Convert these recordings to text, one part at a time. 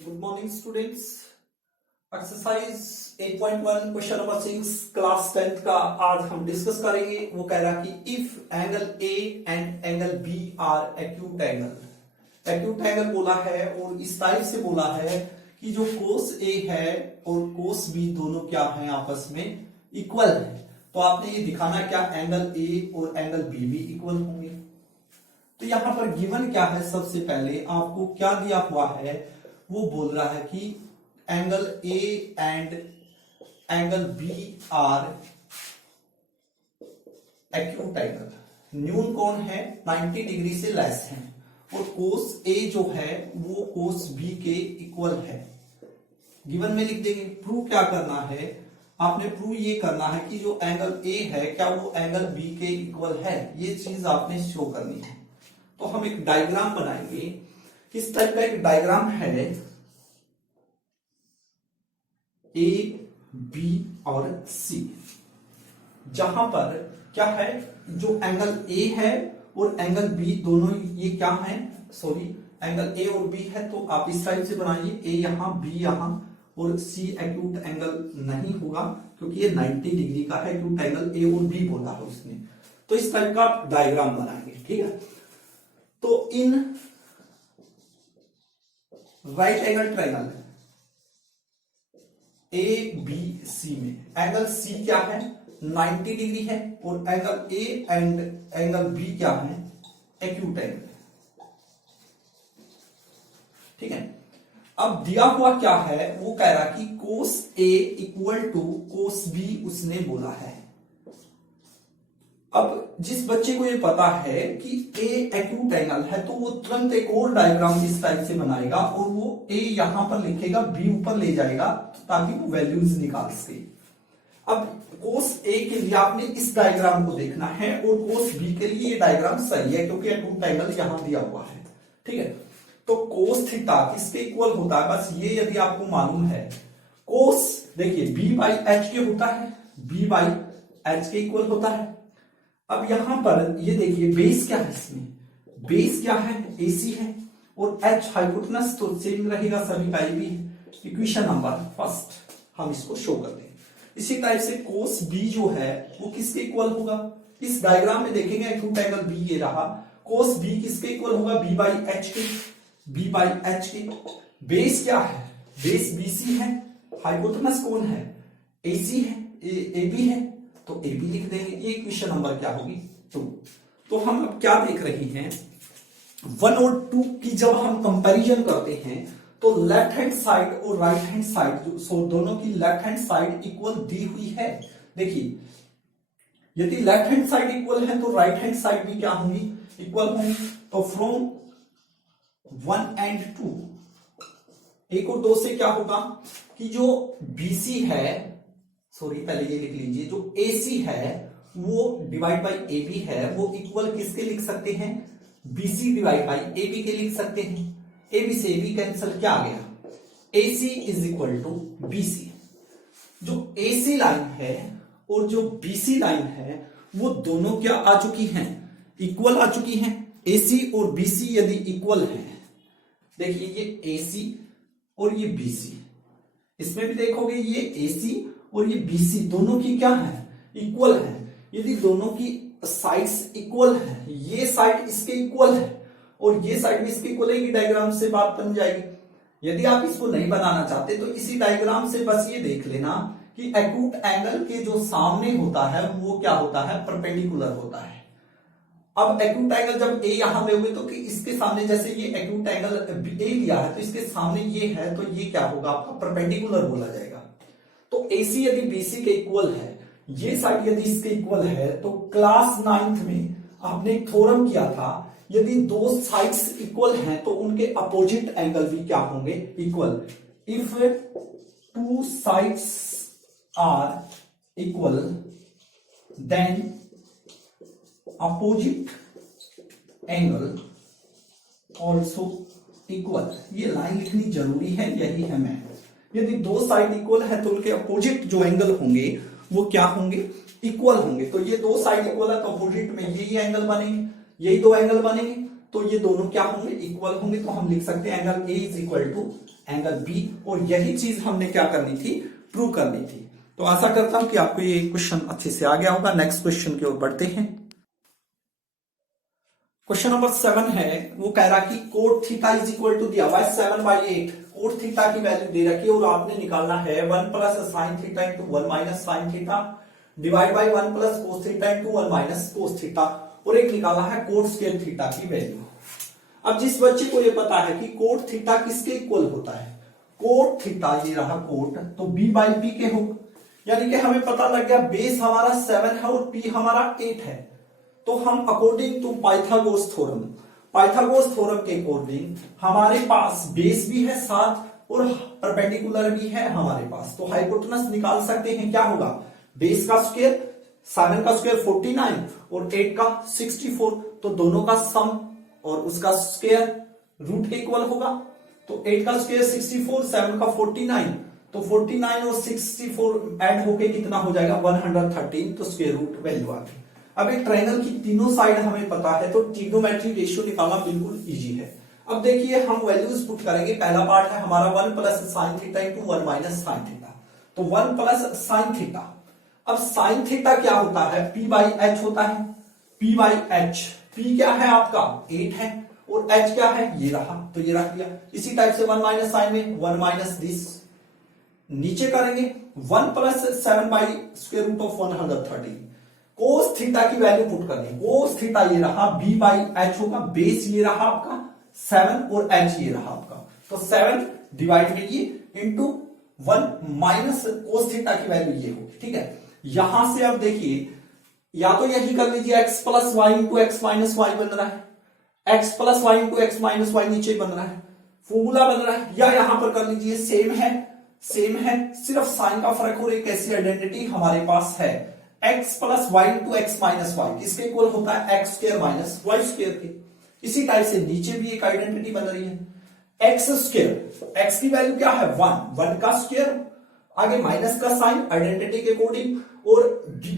Good morning students. Exercise 8.1 question number 6 class 10th का आज हम डिस्कस करेंगे। वो कह रहा कि if angle A and angle B are acute angle बोला है और इस टाइप से बोला है कि जो कोस ए है और कोस बी दोनों क्या है आपस में इक्वल है। तो आपने ये दिखाना क्या एंगल ए और एंगल बी भी इक्वल होंगे। तो यहां पर गिवन क्या है, सबसे पहले आपको क्या दिया हुआ है, वो बोल रहा है कि angle A and angle B are acute angle. न्यून कौन है 90 डिग्री से लेस है और कोस ए जो है वो कोस बी के इक्वल है। गिवन में लिख देंगे। प्रूव क्या करना है, आपने प्रूव ये करना है कि जो एंगल ए है क्या वो एंगल बी के इक्वल है, ये चीज आपने शो करनी है। तो हम एक डायग्राम बनाएंगे। किस टाइप का एक डायग्राम है, ए बी और सी, जहां पर क्या है जो एंगल ए है और एंगल बी दोनों ये क्या है, सॉरी एंगल ए और बी है। तो आप इस टाइप से बनाइए, ए यहां बी यहां और सी एक्यूट एंगल नहीं होगा क्योंकि ये 90 डिग्री का है। एक्यूट एंगल ए और बी बोला है उसने। तो इस टाइप का डायग्राम बनाएंगे, ठीक है। तो इन right angle triangle A B C में एंगल सी क्या है 90 डिग्री है और angle A and angle B क्या है एक्यूट एंगल, ठीक है। अब दिया हुआ क्या है, वो कह रहा कि कोस ए इक्वल टू कोस बी उसने बोला है। अब जिस बच्चे को ये पता है कि ए एक्यूट एंगल है तो वो तुरंत एक और डायग्राम इस टाइप से बनाएगा और वो ए यहां पर लिखेगा, बी ऊपर ले जाएगा ताकि वो वैल्यूज निकाल सके। अब कोस ए के लिए आपने इस डायग्राम को देखना है और कोस बी के लिए ये डायग्राम सही है क्योंकि एक्यूट एंगल यहां दिया हुआ है, ठीक है। तो कोस थीटा किसके इक्वल होता है, बस ये यदि आपको मालूम है। कोस देखिए बी बाई एच के होता है, बी बाई एच के इक्वल होता है। अब यहां पर ये देखिए बेस क्या है, इसमें बेस क्या है एसी है और एच हाइपोटेनस तो सेम रहेगा सभी का, ये भी इक्वेशन नंबर फर्स्ट हम इसको शो कर दें। इसी टाइप से कोस बी जो है वो किसके इक्वल होगा, इस डायग्राम में देखेंगे एक्यूट एंगल बी ये रहा। कोस बी किसके इक्वल होगा, बी बाई एच के, बी बाई एच के। बेस क्या है, बेस बीसी है, हाइपोटेनस कौन है एसी है, ए बी है, तो ए बी लिख देंगे। ये इक्वेशन नंबर क्या होगी 2। तो हम अब क्या देख रहे हैं 1 और 2 की जब हम कंपैरिजन करते हैं तो लेफ्ट हैंड साइड और राइट हैंड साइड सो दोनों की लेफ्ट हैंड साइड इक्वल दी हुई है। देखिए यदि लेफ्ट हैंड साइड इक्वल है तो राइट हैंड साइड भी क्या होंगी इक्वल होंगी। तो फ्रॉम 1 एंड 2 1 और 2 से क्या होगा कि जो बीसी है, सॉरी पहले ये लिख लीजिए, जो AC है वो डिवाइड बाई AB है, वो इक्वल किसके लिख सकते हैं, BC डिवाइड बाई AB के लिख सकते हैं। AB से AB कैंसिल, क्या आ गया AC is equal to BC। जो AC लाइन है और जो BC लाइन है वो दोनों क्या आ चुकी हैं, इक्वल आ चुकी हैं। AC और BC यदि इक्वल है, देखिए ये AC और ये BC, इसमें भी देखोगे ये AC और ये BC दोनों की क्या है इक्वल है। यदि दोनों की साइड्स इक्वल है, ये साइड इसके इक्वल है और ये साइड भी इसके इक्वल है, डायग्राम से बात बन जाएगी। यदि आप इसको नहीं बनाना चाहते तो इसी डायग्राम से बस ये देख लेना कि एक्यूट एंगल के जो सामने होता है वो क्या होता है परपेंडिकुलर होता है। अब एक्यूट एंगल जब ए यहां लोगे तो कि इसके सामने, जैसे ये एक्यूट एंगल ए लिया है तो इसके सामने ये है तो ये क्या होगा आपका परपेंडिकुलर बोला जाएगा। तो AC यदि BC के इक्वल है, ये साइड यदि इसके इक्वल है, तो क्लास 9th में आपने एक थ्योरम किया था, यदि दो साइड्स इक्वल हैं तो उनके अपोजिट एंगल भी क्या होंगे equal. If 2 sides are equal then opposite angle also equal. ये लाइन लिखनी जरूरी है, यही है मैं। यदि दो साइड इक्वल है तो उनके अपोजिट जो एंगल होंगे वो क्या होंगे इक्वल होंगे। तो ये दो साइड इक्वल है तो अपोजिट में यही एंगल बनेंगे, यही दो एंगल बनेंगे। तो ये दोनों क्या होंगे, इक्वल होंगे। तो हम लिख सकते हैं angle A is equal to angle B, और यही चीज हमने क्या करनी थी, प्रूव करनी थी। तो आशा करता हूं कि आपको ये क्वेश्चन अच्छे से आ गया होगा। नेक्स्ट क्वेश्चन की ओर बढ़ते हैं। क्वेश्चन नंबर 7 है, वो कह रहा कि cot theta is equal to दिया हुआ है 7/8। कोट थीटा की वैल्यू दे रखी है और आपने निकालना है 1 plus sine theta into 1 minus sine theta divide by 1 plus cos theta into 1 minus cos theta, और एक निकालना है कोट स्क्वायर थीटा की वैल्यू। अब जिस बच्चे को ये पता है कि कोट थीटा किसके इक्वल होता है, कोट थीटा ये रहा कोट, तो b बाई पी के हो, यानी कि हमें पता लग गया बेस हमारा 7 है और p हमारा 8 है। तो हम अकॉर्डिंग टू पाइथागोरस थ्योरम के अकॉर्डिंग हमारे पास बेस भी है 7 और परपेंडिकुलर भी है हमारे पास, तो हाइपोटेनस निकाल सकते हैं। क्या होगा, बेस का स्क्वायर 7 का स्क्वायर 49 और 8 का 64, तो दोनों का सम और उसका स्क्वायर रूट के इक्वल होगा। तो 8 का स्क्वायर 64, 7 का 49, तो 49 और 64 ऐड होके कितना हो जाएगा 113, तो स्क्वायर रूट वैल्यू आ गई। अब एक ट्रायंगल की तीनों साइड हमें पता है, तो ट्रिग्नोमेट्री रेशियो निकालना बिल्कुल इजी है। अब देखिए हम वैल्यूज पुट करेंगे। पहला पार्ट है हमारा 1 plus sine theta into 1 minus sine theta, तो 1 प्लस साइन थीटा। अब साइन थीटा क्या होता है, p बाई एच होता है, p बाई एच। p क्या है आपका 8 है और h क्या है, ये रहा, तो ये रख दिया। इसी टाइप से 1 माइनस साइन में 1 माइनस दिस, नीचे करेंगे 1 plus 7 by square root of 113। Cos theta की वैल्यू पुट करनी है, कोस थीटा ये रहा b बाई एच होगा, बेस ये रहा आपका 7 और h ये रहा आपका, तो 7 डिवाइड में ये इंटू 1 माइनस कोस थीटा की वैल्यू ये होगी, ठीक है। यहां से अब देखिए, या तो यही कर लीजिए x plus y into x minus y बन रहा है, x plus y into x minus y नीचे बन रहा है, फॉर्मूला बन रहा है, या यहां पर कर लीजिए सेम है, सिर्फ साइन का फर्क और एक ऐसी आइडेंटिटी हमारे पास है x plus y into x minus y किसके इक्वल होता है, x square minus y square के। इसी टाइप से नीचे भी एक आइडेंटिटी बन रही है एक्स स्क्वायर, एक्स की वैल्यू क्या है 1 का स्क्वायर, आगे माइनस का साइन आइडेंटिटी के अकॉर्डिंग, और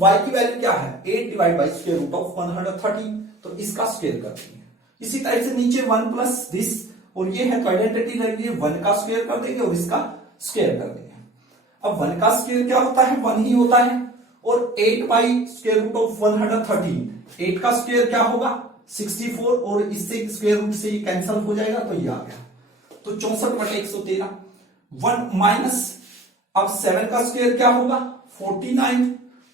y की वैल्यू क्या है 8 divide by square root of 113, तो इसका स्क्वायर करते हैं। इसी टाइप से नीचे 1 प्लस दिस, और ये है तो आइडेंटिटी रहेगी 1 का स्क्वायर कर देंगे और इसका स्क्वायर कर देंगे। अब 1 का स्क्वायर क्या होता है, 1 ही होता है, और 8 बाई स्क्वायर रूट ऑफ 113, 8 का स्क्वायर क्या होगा 64, और इससे स्क्वायर रूट से कैंसिल हो जाएगा, तो ये आ गया, तो 64/113। 1 माइनस, अब 7 का स्क्वायर क्या होगा 49,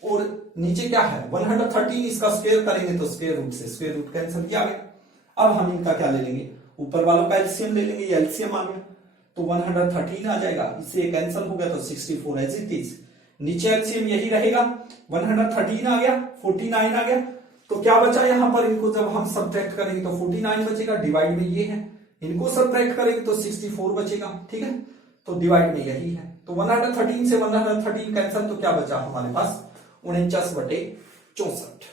और नीचे क्या है 113, इसका स्क्वायर करेंगे तो स्क्वायर रूट से स्क्वायर रूट कैंसिल किया गया। अब हम इनका क्या ले लेंगे, ऊपर वालों का एलसीएम ले लेंगे, एलसीएम आ गया तो 113 आ जाएगा, इससे कैंसिल हो गया तो 64 एज इट इज। नीचे एलसीएम यही रहेगा, 113 आ गया, 49 आ गया, तो क्या बचा यहां पर, इनको जब हम सब्ट्रैक्ट करेंगे तो 49 बचेगा, डिवाइड में ये है, इनको सब्ट्रैक्ट करेंगे तो 64 बचेगा, ठीक है, तो डिवाइड में यही है, तो 113 से 113 कैंसिल, तो क्या बचा हमारे पास 49/64।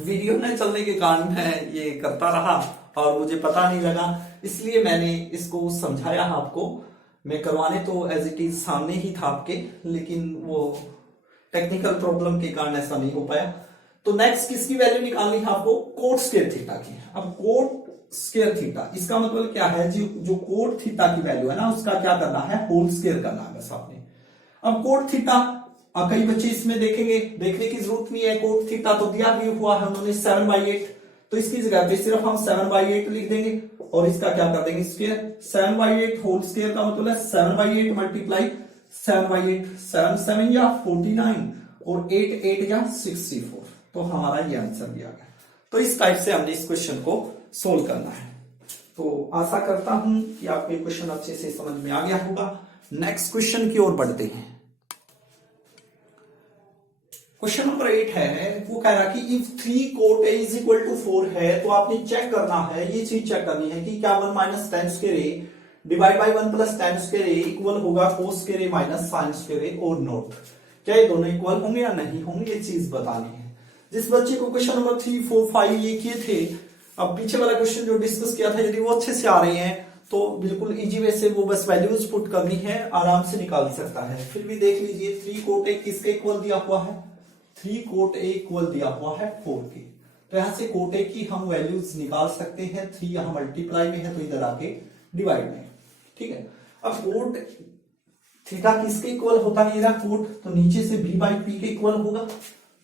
वीडियो न चलने के कारण मैं ये करता रहा और मुझे पता नहीं लगा, इसलिए मैंने इसको समझाया आपको। मैं करवाने तो एज इट इज सामने ही था आपके, लेकिन वो टेक्निकल प्रॉब्लम के कारण ऐसा नहीं हो पाया। तो नेक्स्ट किसकी वैल्यू निकालनी है आपको, कोट स्क्वायर थीटा की। अब कोट स्क्वायर थीटा, इसका मतलब क्या है, जो कोट थीटा की वैल्यू है ना, उसका क्या करना है, होल स्क्वायर करना है बस आपने। अब कोट थीटा, अब कई बच्चे इसमें देखेंगे, देखने की जरूरत नहीं है, कोट थीटा तो दिया भी हुआ है उन्होंने 7/8, तो इसकी जगह पे सिर्फ हम 7/8 लिख देंगे और इसका क्या कर देंगे स्क्वायर। 7/8 होल स्क्वायर का मतलब है 7/8 मल्टीप्लाई 7/8, 7 7 या 49 और 8 8 या 64, तो हमारा ये आंसर भी आ गया। तो इस टाइप से हमने इस क्वेश्चन को सोल्व करना है। तो आशा करता हूं कि आपको ये क्वेश्चन अच्छे से समझ में आ गया होगा। नेक्स्ट क्वेश्चन की ओर बढ़ते हैं। क्वेश्चन नंबर 8 है, वो कह रहा कि if 3 cot a is equal to 4 है, तो आपने चेक करना है, ये चीज चेक करनी है कि क्या 1 minus tan square a divide by 1 plus tan square a equal होगा cos square a minus sin square a और नॉट। क्या ये दोनों इक्वल होंगे या नहीं होंगे, ये चीज बतानी है। जिस बच्चे को क्वेश्चन नंबर 3 4 5 ये किए थे, अब पीछे वाला क्वेश्चन जो डिस्कस किया था, यदि वो अच्छे से आ रहे हैं तो बिल्कुल इजी वे से वो बस वैल्यूज पुट करनी है, आराम से निकाल सकता है। फिर भी देख लीजिए 3 कोट a किसके इक्वल दिया हुआ है, 3 कोट a इक्वल दिया हुआ है 4 के, तो यहां से कोट ए की हम वैल्यूज निकाल सकते हैं। 3 यहां मल्टीप्लाई में है तो इधर आके डिवाइड में, ठीक है। अब कोट थीटा किसके इक्वल होता है, ये रहा कोट, तो नीचे से b बाई पी के इक्वल होगा।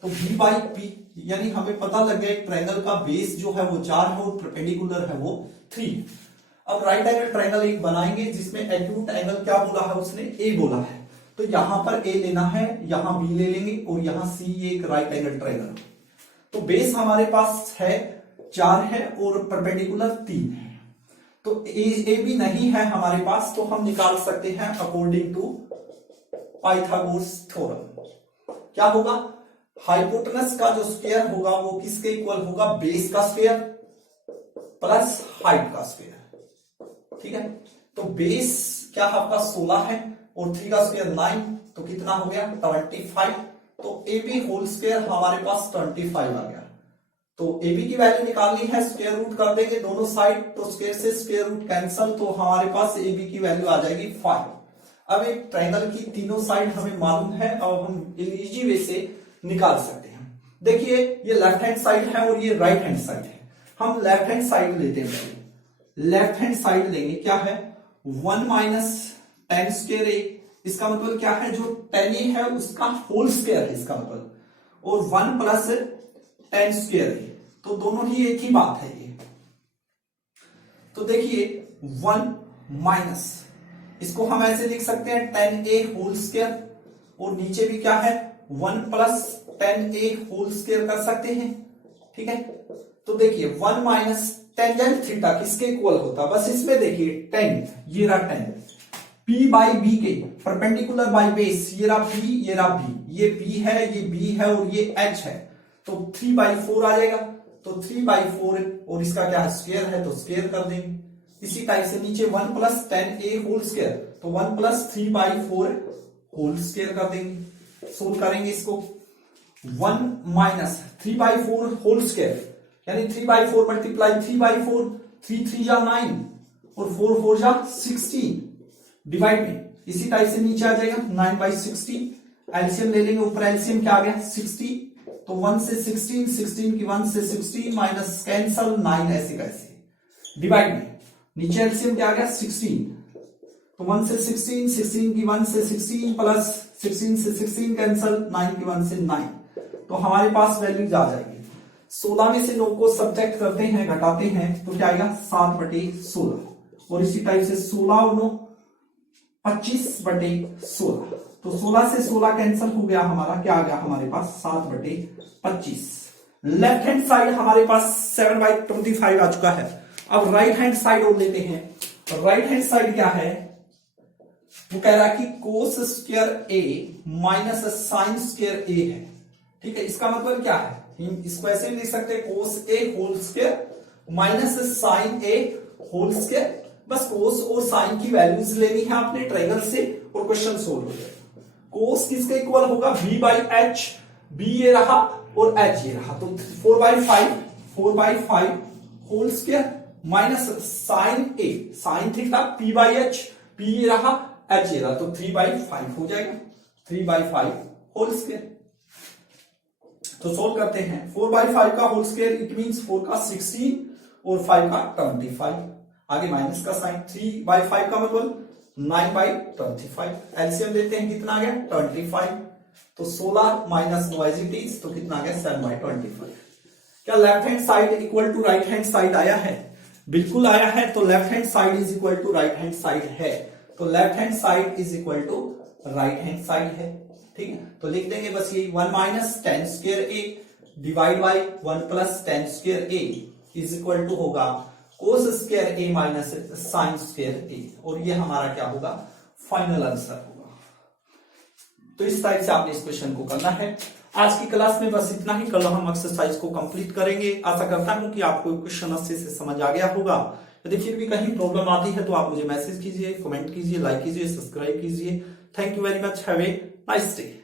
तो b बाई पी यानी हमें पता लग गया एक ट्रायंगल का बेस जो है वो 4 है और परपेंडिकुलर है वो 3। अब राइट एंगल ट्रायंगल एक बनाएंगे जिसमें एक्यूट एंगल क्या बोला है उसने, ए बोला है। तो यहां पर ए लेना है, यहां बी ले लेंगे और यहां सी, ये एक राइट एंगल ट्रायंगल। तो बेस हमारे पास है 4 है और परपेंडिकुलर 3 है। तो ए भी नहीं है हमारे पास, तो हम निकाल सकते हैं अकॉर्डिंग टू पाइथागोरस थ्योरम। क्या होगा, हाइपोटेनस का जो स्क्वायर होगा वो किसके इक्वल होगा, बेस का स्क्वायर प्लस हाइट का स्क्वायर, ठीक है। तो बेस क्या आपका 16 है और 3 का स्क्वायर 9, तो कितना हो गया 25। तो ए बी होल स्क्वायर हमारे पास 25 आ गया। तो ए बी की वैल्यू निकालनी है, स्क्वायर रूट कर देंगे दोनों साइड, तो स्क्वायर से स्क्वायर रूट कैंसल, तो हमारे पास ए बी की वैल्यू आ जाएगी 5। अब एक ट्रायंगल की तीनों साइड हमें मालूम है और हम इजी वे से निकाल सकते हैं। देखिए ये लेफ्ट हैंड साइड है और ये राइट हैंड साइड है। हम लेफ्ट हैंड साइड लेते हैं, लेफ्ट हैंड साइड लेंगे, क्या है 1 माइनस टेन स्क्वायर ए, इसका मतलब क्या है, जो 10a है उसका होल स्क्वायर है इसका मतलब, और 1 प्लस टेन स्क्वायर ए, तो दोनों ही एक ही बात है ये। तो देखिए 1 माइनस, इसको हम ऐसे लिख सकते हैं 10a होल स्क्वायर, और नीचे भी क्या है 1 प्लस 10a होल स्क्वायर कर सकते हैं, ठीक है। तो देखिए 1 माइनस टेंजेंट थीटा किसके इक्वल होता है, बस इसमें देखिए 10, ये रहा 10, p बाई बी के परपेंडिकुलर बाई बेस, ये रहा p, ये रहा b, ये p है, ये b है और ये h है, तो 3/4 आ जाएगा। तो 3/4 और इसका क्या है स्क्वायर है, तो स्क्वायर कर देंगे। इसी टाइप से नीचे 1 प्लस 10a होल स्क्वायर, तो 1 प्लस 3/4 होल स्क्वायर कर देंगे। सोल्व करेंगे इसको, 1 माइनस 3/4 होल स्क्वायर यानी 3/4 मल्टीप्लाई 3/4, 3 3 जा 9 और 4 4 जा 16 डिवाइड में, इसी टाइप से नीचे आ जाएगा 9/16। एलसीएम ले लेंगे, ऊपर एलसीएम क्या आ गया 60, तो 1 से 16, 16 की 1 से 16 माइनस कैंसल 9 ऐसे कैसे डिवाइड में, नीचे एलसीएम क्या आ गया 16, तो 1 से 16, 16 की 1 से 16 प्लस 16 से 16 कैंसल, 9 की 1 से 9, तो हमारे पास वैल्यूज आ जाएगी। 16 में से 9 को सब्ट्रैक्ट करते हैं, घटाते हैं, तो क्या आएगा 7/16, और इसी टाइप से 16 और 9 25/16, तो 16 से 16 कैंसल हो गया हमारा, क्या आ गया हमारे पास 7/25। लेफ्ट हैंड साइड हमारे पास 7/25 आ चुका है। अब राइट हैंड साइड और लेते हैं। राइट हैंड साइड क्या है, वो कह रहा है कि कोस square A minus sine square ए है, ठीक है। इसका मतलब क्या है, इसको ऐसे लिख सकते हैं कोस ए होल स्क्वायर माइनस साइन ए होल स्क्वायर, बस कोस और साइन की वैल्यूज लेनी है आपने ट्रायंगल से और क्वेश्चन सोल्व हो जाएगा। कोस किसके इक्वल होगा, b बाई एच, b ये रहा और h ये रहा, तो 4/5 whole square minus sine A sine theta p by h, p ये रहा h ये रहा, तो 3/5 हो जाएगा, 3/5 होल स्क्वायर। तो सोल्व करते हैं, 4/5 का होल स्क्वायर इट मींस 4 का 16 और 5 का 25, आगे माइनस का साइन, 3/5 का मतलब 9/25। एलसीएम लेते हैं, कितना आ गया 25, तो 16 माइनस 9 एज इट इज, तो कितना आ गया 7/25। क्या left hand side equal to right hand side आया है, बिल्कुल आया है। तो left hand side is equal to right hand side है, तो left hand side is equal to right hand side है, ठीक है। तो लिख देंगे बस ये 1 minus tan square A divide by 1 plus tan square A is equal to होगा cos square A minus sine square A, और ये हमारा क्या होगा फाइनल आंसर होगा। तो इस टाइप से आपने इस क्वेश्चन को करना है। आज की क्लास में बस इतना ही, कल हम एक्सरसाइज को कंप्लीट करेंगे। आशा करता हूं कि आपको क्वेश्चन अच्छे से समझ आ गया होगा। यदि फिर भी कहीं प्रॉब्लम आती है तो आप मुझे मैसेज कीजिए, कमेंट कीजिए, लाइक कीजिए, सब्सक्राइब कीजिए। Thank you very much, have a nice day.